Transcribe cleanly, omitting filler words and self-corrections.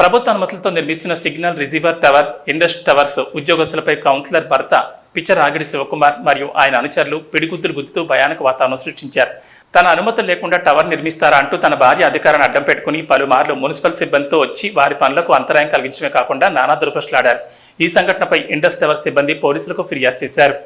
ప్రభుత్వ అనుమతులతో నిర్మిస్తున్న signal receiver tower, industry towers ఉద్యోగస్తులపై councillor భర్త పిచ్చరాగిడి శివకుమార్ మరియు ఆయన అనుచరులు పిడిగుద్దులు గుద్దుతూ భయానక వాతావరణం సృష్టించారు. తన అనుమతులు లేకుండా టవర్ నిర్మిస్తారా అంటూ తన భార్య అధికారాన్ని అడ్డం పెట్టుకుని పలుమార్లు మున్సిపల్ సిబ్బందితో వచ్చి వారి పనులకు అంతరాయం కలిగించడమే కాకుండా నానా దుర్భషలాడారు. ఈ సంఘటనపై ఇండస్ట్రీ టవర్ సిబ్బంది పోలీసులకు ఫిర్యాదు చేశారు.